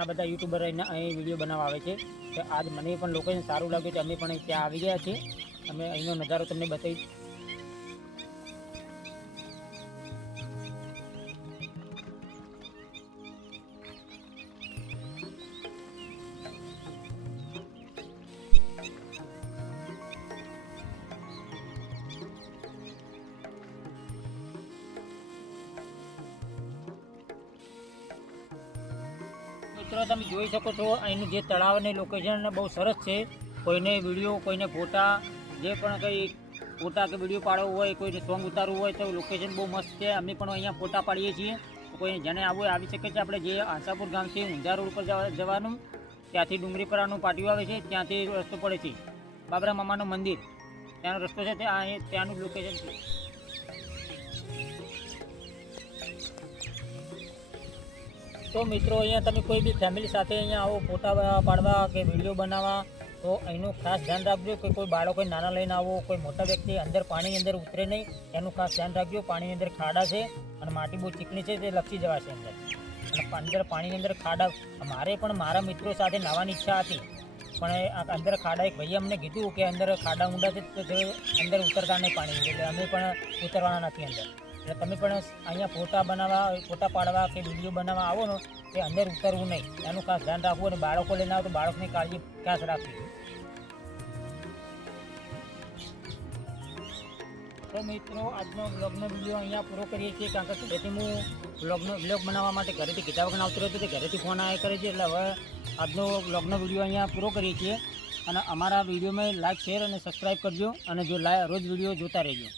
ઘણા બધા યુટ્યુબર અહીં વિડીયો બનાવવા આવે છે. તો આજ મને પણ લોકેશન સારું લાગ્યું છે, અમે પણ ત્યાં આવી ગયા છીએ. અમે અહીંનો નજારો તમને બતાવી. મિત્રો તમે જોઈ શકો છો અહીંનું જે તળાવની લોકેશન બહુ સરસ છે. કોઈને વિડીયો, કોઈને ફોટા, જે પણ કંઈ ફોટા કે વિડીયો પાડવો હોય, કોઈને સોંગ ઉતારવું હોય તો લોકેશન બહુ મસ્ત છે. અમે પણ અહીંયા ફોટા પાડીએ છીએ. કોઈ જેને આવવું હોય આવી શકે છે. આપણે જે આશાપુર ગામથી ઊંઝા રોડ ઉપર જવાનું, ત્યાંથી ડુંગરીપરાનું પાટિયું આવે છે, ત્યાંથી રસ્તો પડે છે. બાબરા મામાનું મંદિર ત્યાંનો રસ્તો છે, ત્યાંનું લોકેશન છે. તો મિત્રો અહીંયા તમે કોઈ બી ફેમિલી સાથે અહીંયા આવો ફોટા પાડવા કે વિડીયો બનાવવા, તો અહીંનું ખાસ ધ્યાન રાખજો કે કોઈ બાળકો નાના લઈને આવો, કોઈ મોટા વ્યક્તિ અંદર પાણીની અંદર ઉતરે નહીં, એનું ખાસ ધ્યાન રાખજો. પાણીની અંદર ખાડા છે અને માટી બહુ ચીકણી છે, તે લપસી જવાશે અંદર. અને અંદર પાણીની અંદર ખાડા, મારે પણ મારા મિત્રો સાથે નાહવાની ઈચ્છા હતી, પણ અંદર ખાડા એક ભાઈએ અમને કીધું કે અંદર ખાડા ઊંડા છે, તો અંદર ઉતરતા નહીં પાણી, એટલે અમે પણ ઉતરવાના નથી અંદર. એટલે તમે પણ અહીંયા ફોટા બનાવવા, ફોટા પાડવા કે વિડીયો બનાવવા આવો ને, કે અંદર ઉતરવું નહીં, એનું ખાસ ધ્યાન રાખવું. અને બાળકો લઈને આવો તો બાળકની કાળજી ખાસ રાખવી. તો મિત્રો આજનો વ્લોગનો વિડીયો અહીંયા પૂરો કરીએ છીએ, કારણ કે ઘરેથી હું વ્લોગ બનાવવા માટે ઘરેથી કીધા વગર આવતો રહ્યો હતો, તે ઘરેથી ફોન આવ્યા કરે છે. એટલે હવે આજનો વ્લોગનો વિડીયો અહીંયા પૂરો કરીએ છીએ. અને અમારા વિડીયોમાં લાઈક, શેર અને સબસ્ક્રાઈબ કરજો, અને જો રોજ વિડીયો જોતા રહેજો.